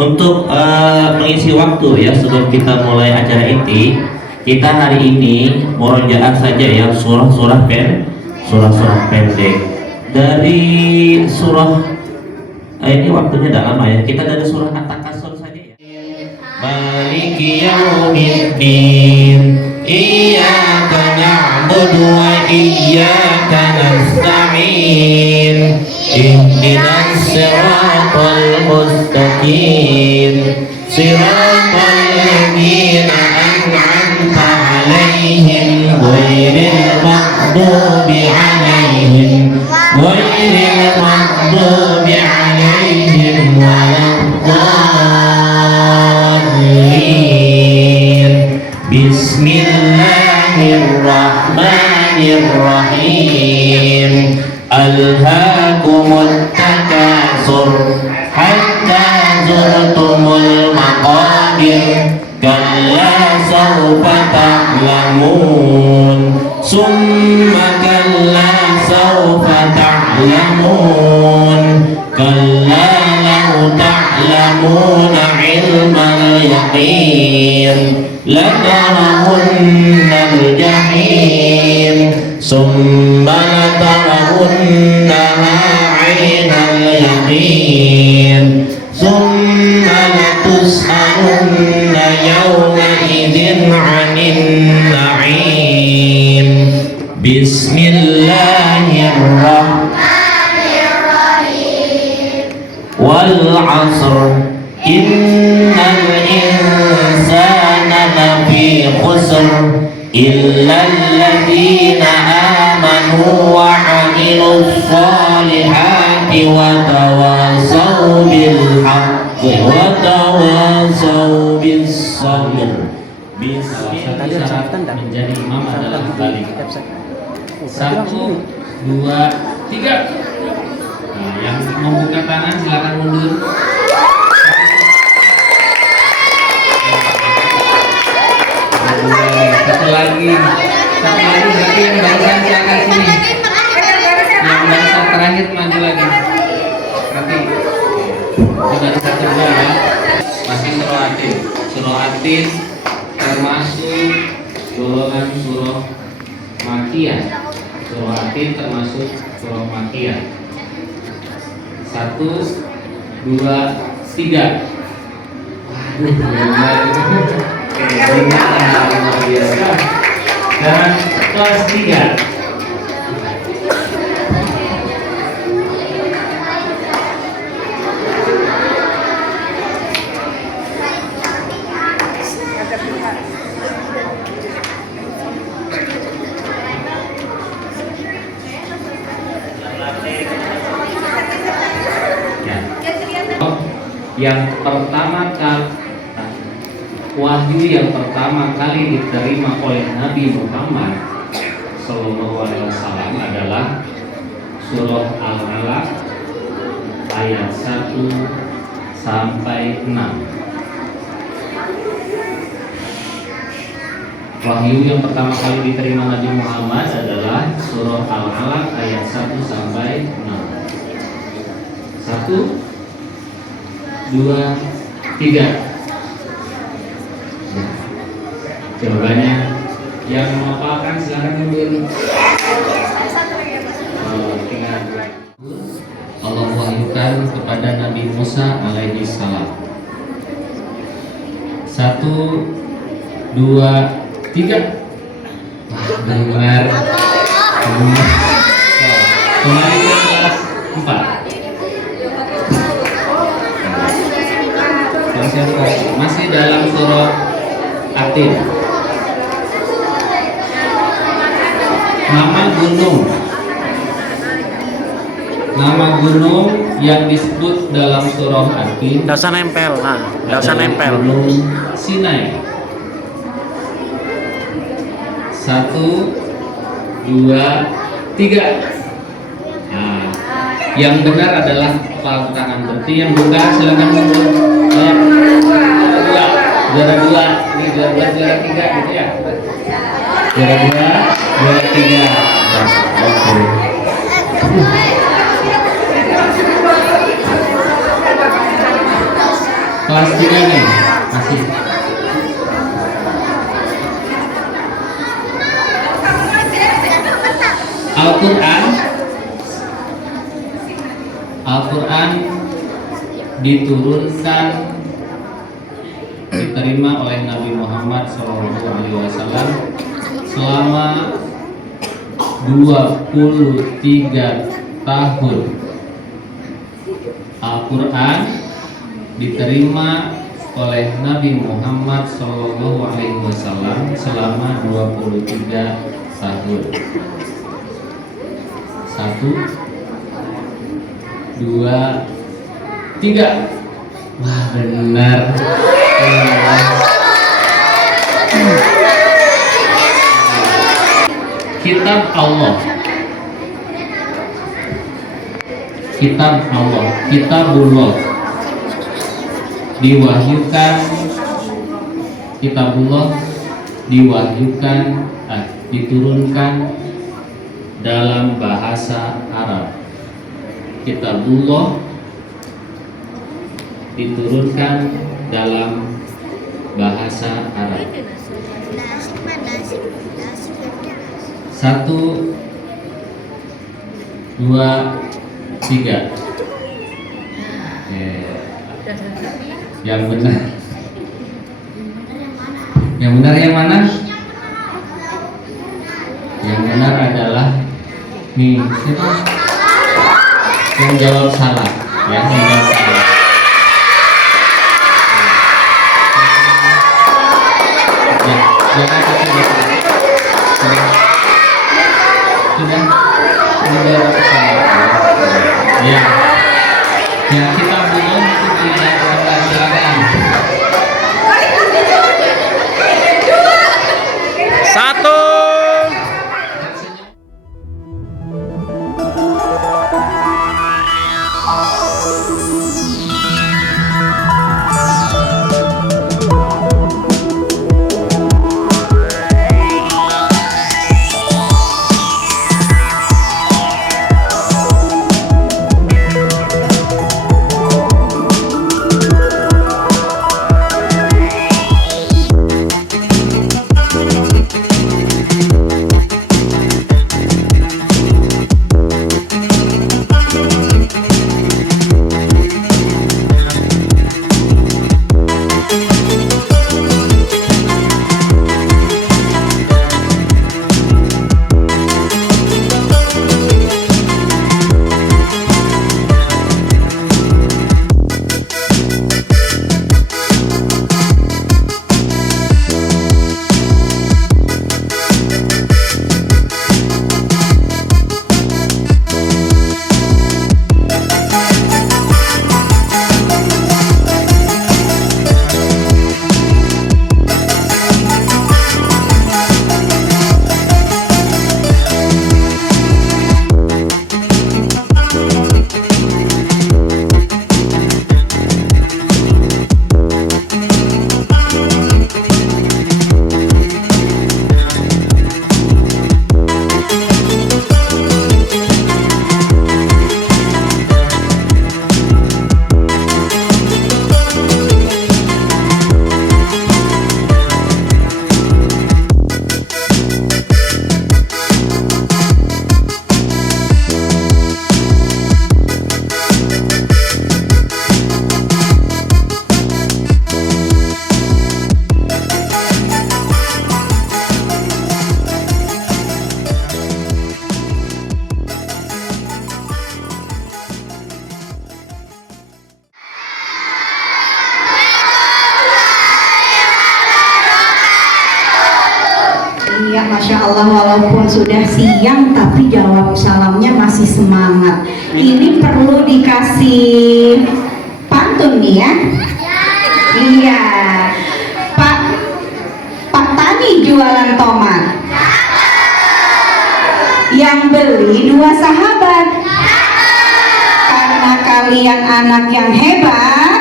Untuk mengisi waktu ya sebelum kita mulai acara inti, kita hari ini murojaah saja ya surah-surah pendek dari surah ini waktunya tidak lama ya. Kita dari surah At-Takasur saja ya. Maliki yaumiddin, iyyaka na'budu wa iyyaka nasta'in, ihdinas siratal mustaqim, siratal ladzina an'amta 'alaihim ghairil maghdubi alaihim waladdallin. Bismillahirrahmanirrahim. Alhaakumut takatsur hatta zurtumul maqabir, kalla sawfa ta'lamun, summa kalla sawfa ta'lamun, kalla law ta'lamuna 'ilmal yaqin latarawunnal jahim, summa latarawunnaha 'ainal yaqin, summa latus'alunna yawma idzin 'anin na'im. Bismillahirrahmanirrahim. Wal 'asr, innal insana lafi khusr illa alladzina amanu wa 'amilus solihati wa tawasaw bil haqqi wa tawasaw bis sabr. Syarat menjadi imam adalah balik. 1, 2, 3. Nah, yang membuka tangan silakan mundur. Satu lagi berarti yang barusan silakan sini. Yang barusan terakhir maju lagi. Berarti sudah satu dua ya. Masih surah Atin termasuk golongan surah Makiyah. Surah Atin termasuk surah Makiyah. 1, 2, 3. Dan kelas 3. Yang pertama kali wahyu yang pertama kali diterima oleh Nabi Muhammad Sallallahu Alaihi Wasallam adalah surah Al-Alaq ayat 1 sampai 6. Wahyu yang pertama kali diterima Nabi Muhammad adalah surah Al-Alaq ayat 1 sampai 6. 1, 2, 3. Jawabannya yang menghafalkan silakan mundur. Allah wahyukan kepada Nabi Musa alaihi salam. 1, 2, 3. Dengar. Kembali ke kelas 4. Masih dalam surah Atin. Nama gunung yang disebut dalam surah Atin. Nggak usah nempel, nggak usah nempel. Gunung Sinai. 1, 2, 3. Nah, yang benar adalah kepala tangan. Berarti yang buka silakan mundur. Juara 2, ini juara 3 gitu ya. Juara 2, juara 3. Oke. Kelas 3 nih, masih. Al-Quran diturunkan, diterima oleh Nabi Muhammad SAW selama 23 tahun. Al-Quran diterima oleh Nabi Muhammad SAW selama 23 tahun. 1, 2, 3. Wah, benar. Kitab Allah. Kitab Allah, Kitabullah diwahyukan. Kitabullah diwahyukan, diturunkan dalam bahasa Arab. Kitabullah diturunkan dalam bahasa Arab. 1, 2, 3. Yang benar. Yang benar yang mana? Yang benar adalah nih, siapa? Yang jawab salah, ya, yang jawab salah. Jangan sudah ya. Ya, kita belum tidak silakan. 1. Iya, Masya Allah, walaupun sudah siang tapi jawab salamnya masih semangat. Ini perlu dikasih pantun nih ya. Iya, Pak Tani jualan tomat. Yang beli 2 sahabat. Karena kalian anak yang hebat.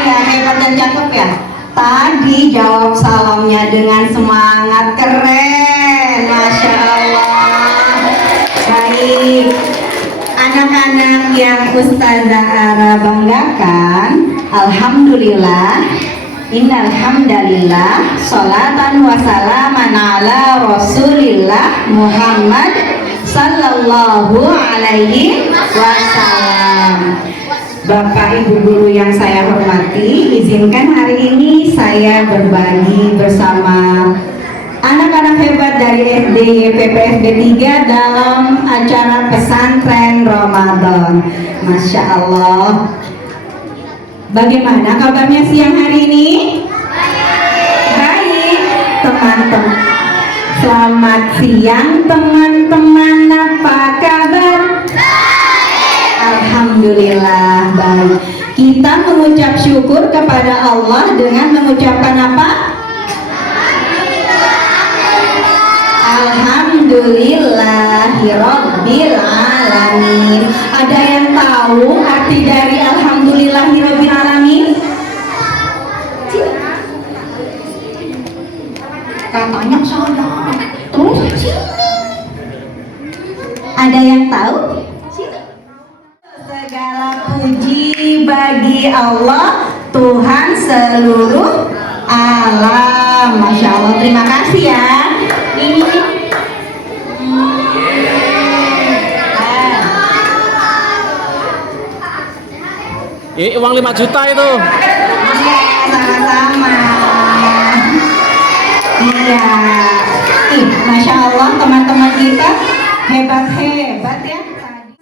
Iya, hebat dan cakep ya. Tadi jawab salamnya dengan semangat, keren, Masya Allah. Baik, anak-anak yang Ustazah Ara banggakan, Alhamdulillah, innal hamdalillah, sholatan wa salaman ala Rasulillah Muhammad sallallahu alaihi wasallam. Bapak Ibu guru yang saya hormati, izinkan hari ini saya berbagi bersama anak-anak hebat dari SD PPSB 3 dalam acara pesantren Ramadan. Masya Allah. Bagaimana kabarnya siang hari ini? Baik, teman-teman. Selamat siang teman-teman, apa kabar? Alhamdulillah baik. Kita mengucap syukur kepada Allah dengan mengucapkan apa? Alhamdulillahirabbil alamin. Ada yang tahu arti dari alhamdulillahirabbil alamin? Katanya salah. Terus sini. Ada yang tahu? Sini. Segala puji bagi Allah, Tuhan seluruh alam. Masya Allah, terima kasih ya. Ini uang 5 juta itu. Sama-sama. Iya. Masya Allah, teman-teman kita hebat-hebat ya.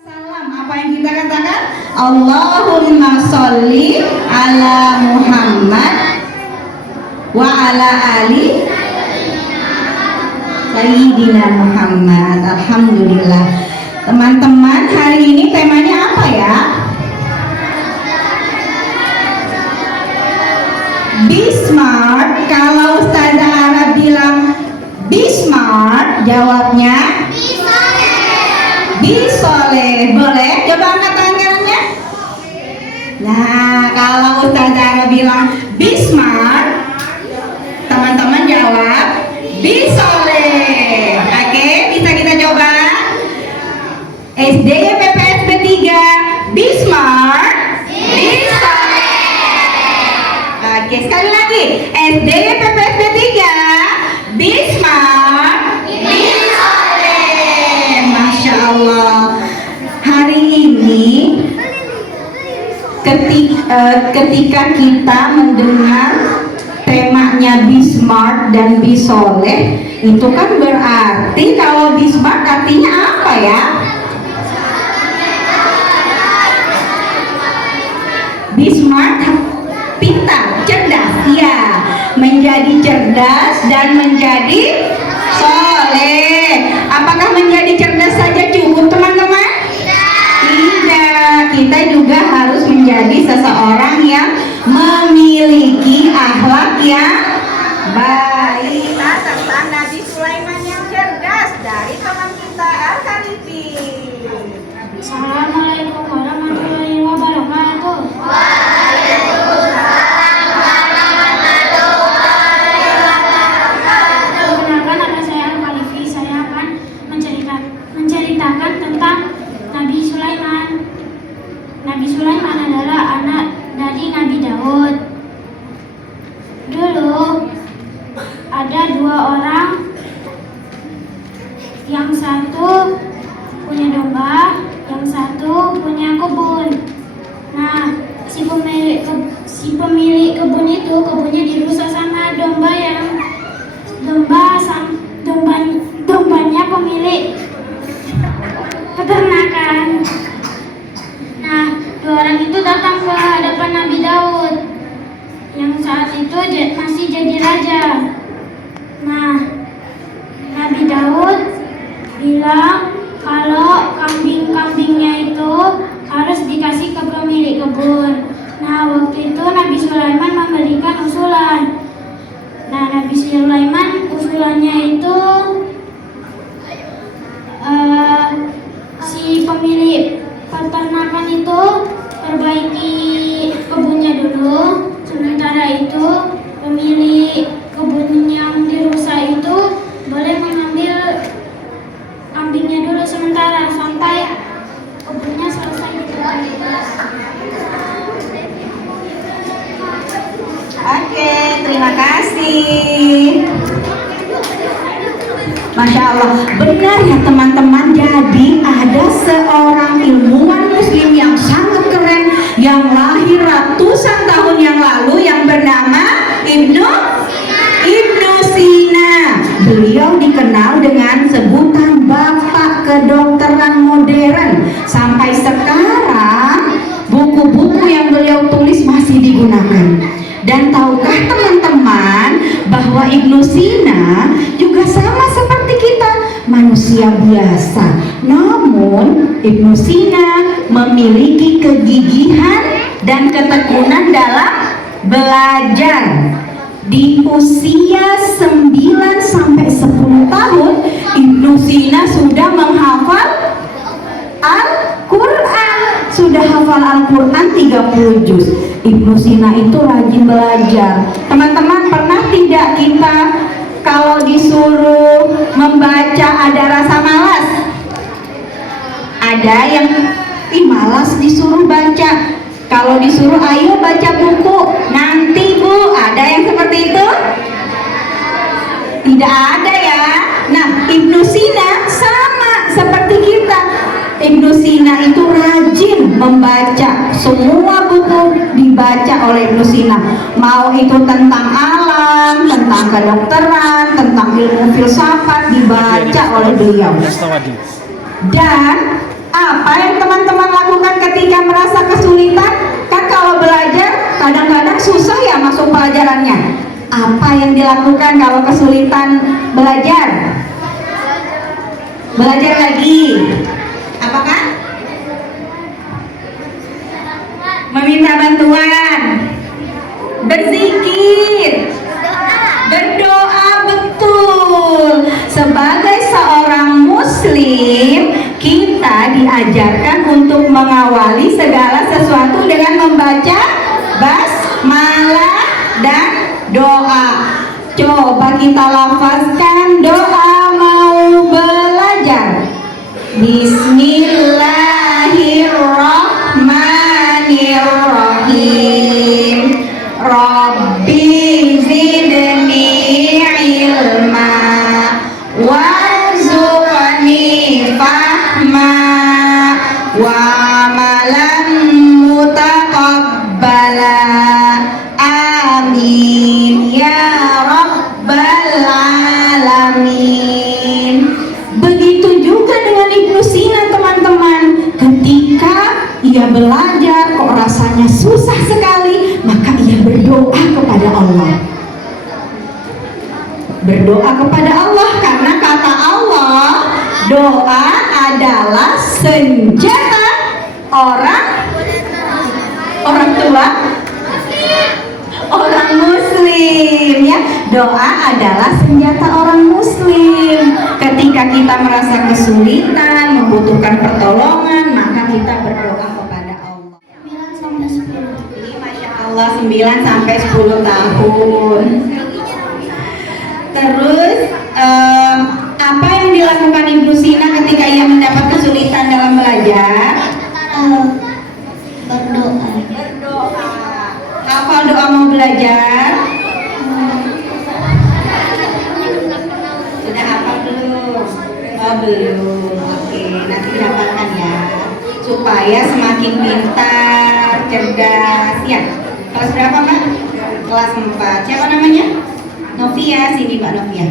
Salam, apa yang kita katakan? Allahumma sholli ala Muhammad wa ala ali Sayyidina Muhammad. Alhamdulillah. Teman-teman, hari ini temanya apa ya? Be smart. Kalau Ustazah Ara bilang be smart, jawabnya be soleh. Boleh? Coba angkat tangan kanannya. Nah, kalau Ustazah Ara bilang be smart, teman-teman jawab be soleh. Oke, bisa kita coba. SD PPSB 3, be smart, be soleh. Oke, sekali lagi. SD PPSB 3, be smart, be soleh. Masya Allah. Hari ini ketika kita mendengar temanya be smart dan be soleh, itu kan berarti kalau be smart artinya apa ya? Be smart, pintar, cerdas, ya. Menjadi cerdas dan menjadi soleh. Apakah menjadi cerdas saja cukup, teman-teman? Tidak. Kita juga harus menjadi seseorang yang memiliki akhlak yang baik. Tentang Nabi Sulaiman yang cerdas dari teman kita Al-Khalifi. Assalamualaikum warahmatullahi wabarakatuh. Perkenalkan, nama saya Al-Khalifi. Saya akan menceritakan tentang Nabi Sulaiman. Nabi Sulaiman adalah anak dari Nabi Daud. Dulu ada dua orang, yang satu punya domba, yang satu punya kebun. Nah, si pemilik kebun itu kebunnya dirusak sama dombanya pemilik peternakan. Nah, dua orang itu datang ke hadapan Nabi Daud yang saat itu masih jadi raja. Nah, Nabi Daud bilang kalau kambing-kambingnya itu harus dikasih ke pemilik kebun. Nah, waktu itu Nabi Sulaiman memberikan usulan. Nah, Nabi Sulaiman usulannya itu si pemilik peternakan itu perbaiki kebunnya dulu. Sementara itu pemilik kebun yang dirusak itu boleh mengambil kambingnya dulu sementara sampai kebunnya selesai. terima kasih. Masya Allah, benar ya teman-teman. Jadi ada seorang ilmuwan muslim yang sangat keren, yang lahir ratusan tahun yang lalu, yang bernama Ibnu Sina. Beliau dikenal dengan sebutan bapak kedokteran modern. Sampai sekarang buku-buku yang beliau tulis masih digunakan. Dan tahukah teman-teman bahwa Ibnu Sina juga sama seperti kita, manusia biasa. Namun Ibnu Sina memiliki kegigihan dan ketekunan dalam belajar. Di usia 9 sampai 10 tahun Ibnu Sina sudah menghafal Al-Quran, sudah hafal Al-Quran 30 juz. Ibnu Sina itu rajin belajar. Teman-teman, pernah tidak kita kalau disuruh membaca ada rasa malas? Ada yang malas disuruh baca. Kalau disuruh ayo baca buku, nanti Bu, ada yang seperti itu? Tidak ada ya. Nah, Ibnu Sina sama seperti kita. Ibnu Sina itu rajin membaca. Semua buku dibaca oleh Ibnu Sina. Mau itu tentang alam, tentang kedokteran, tentang ilmu filsafat, dibaca oleh beliau. Dan apa yang teman-teman lakukan ketika merasa kesulitan? Kan kalau belajar kadang-kadang susah ya masuk pelajarannya. Apa yang dilakukan kalau kesulitan belajar? Belajar lagi. Apakah? Meminta bantuan, berzikir, berdoa. Betul. Sebagai seorang muslim, kita diajarkan untuk mengawali segala sesuatu dengan membaca basmalah dan doa. Coba kita lafazkan doa mau belajar. Bismillahirrahmanirrahim. Rabbi zidni ilma warzuqni fahma wa amalan mutaqabbala. Amin ya rabbal alamin. Begitu juga dengan Ibnu Sina, teman-teman. Ketika ia belajar kok rasanya susah sekali, maka ia berdoa kepada Allah. Berdoa kepada Allah karena kata Allah, doa adalah senjata orang tua, orang muslim ya. Doa adalah senjata orang muslim. Ketika kita merasa kesulitan, membutuhkan pertolongan, maka kita berdoa kepada Allah. 9 sampai 10. Ini Masya Allah 9 sampai 10 tahun. Terus apa yang dilakukan Ibnu Sina ketika ia mendapat kesulitan dalam belajar? Berdoa. Berdoa. Hafal doa mau belajar? Sudah hafal belum? Oh belum. Oke, nanti dihafalkan ya. Supaya semakin pintar, cerdas. Ya. Kelas berapa, Mbak? Kelas 4. Siapa namanya? Novia. Sini Mbak Novia.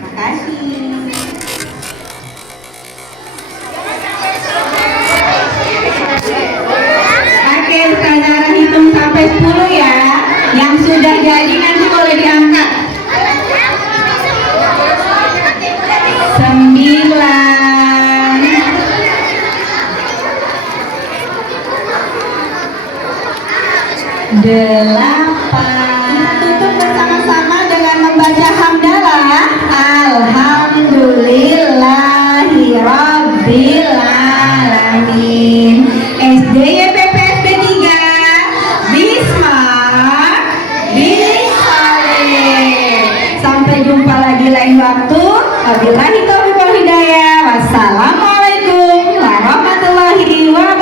Makasih. Oke, Ustazah hitung sampai 10 ya. Yang sudah jadi nanti boleh diangkat. 9 8. Tutup bersama-sama dengan membaca hamdalah. Alhamdulillahirabbil alamin. SD YPP SD 3 Bismillah Bismillah. Sampai jumpa lagi lain waktu. Wabillahi taufiq wal hidayah. Wassalamualaikum warahmatullahi wabarakatuh.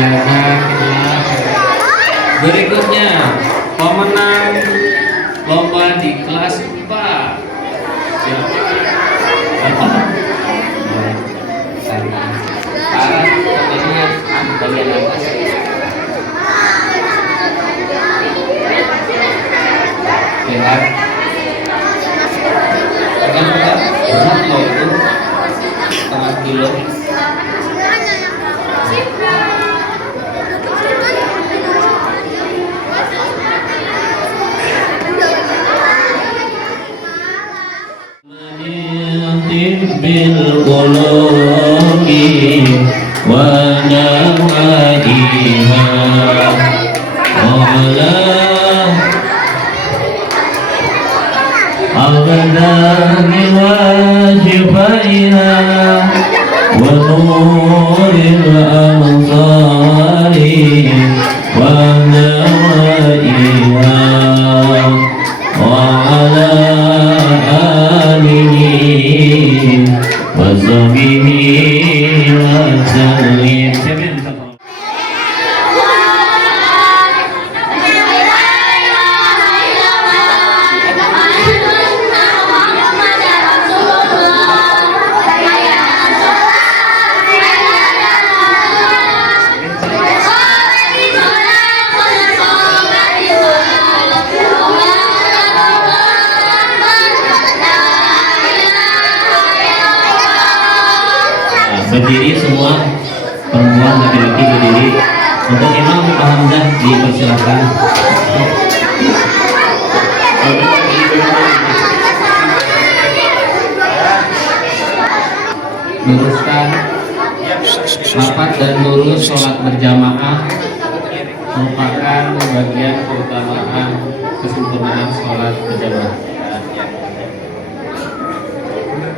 Jazakallah. Berikutnya pemenang lomba di kelas 4. Siapa? Sarah, katanya bagian atas. Sehat. Berat loh itu, setengah kilo. بالقلوب ونواديها وعلى أبدان وشفائها ونور الأبصار ونوائها وعلى آله وصحبه وسلم. Berdiri semua, perempuan laki-laki berdiri. Untuk Imam Pak Hamzah dipersilakan. Luruskan rapat dan lurus sholat berjamaah merupakan bagian keutamaan kesempurnaan sholat berjamaah.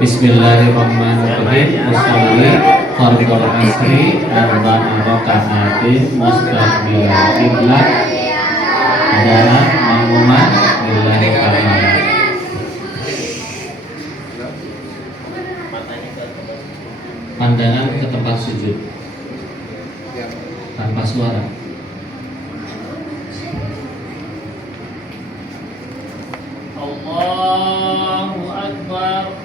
Bismillahirrahmanirrahim. Usolli fardhul asri arba'a raka'atin mustaqbilal qiblat adalah makmuman lillahi ta'ala. Pandangan ke tempat sujud tanpa suara. Allahu Akbar.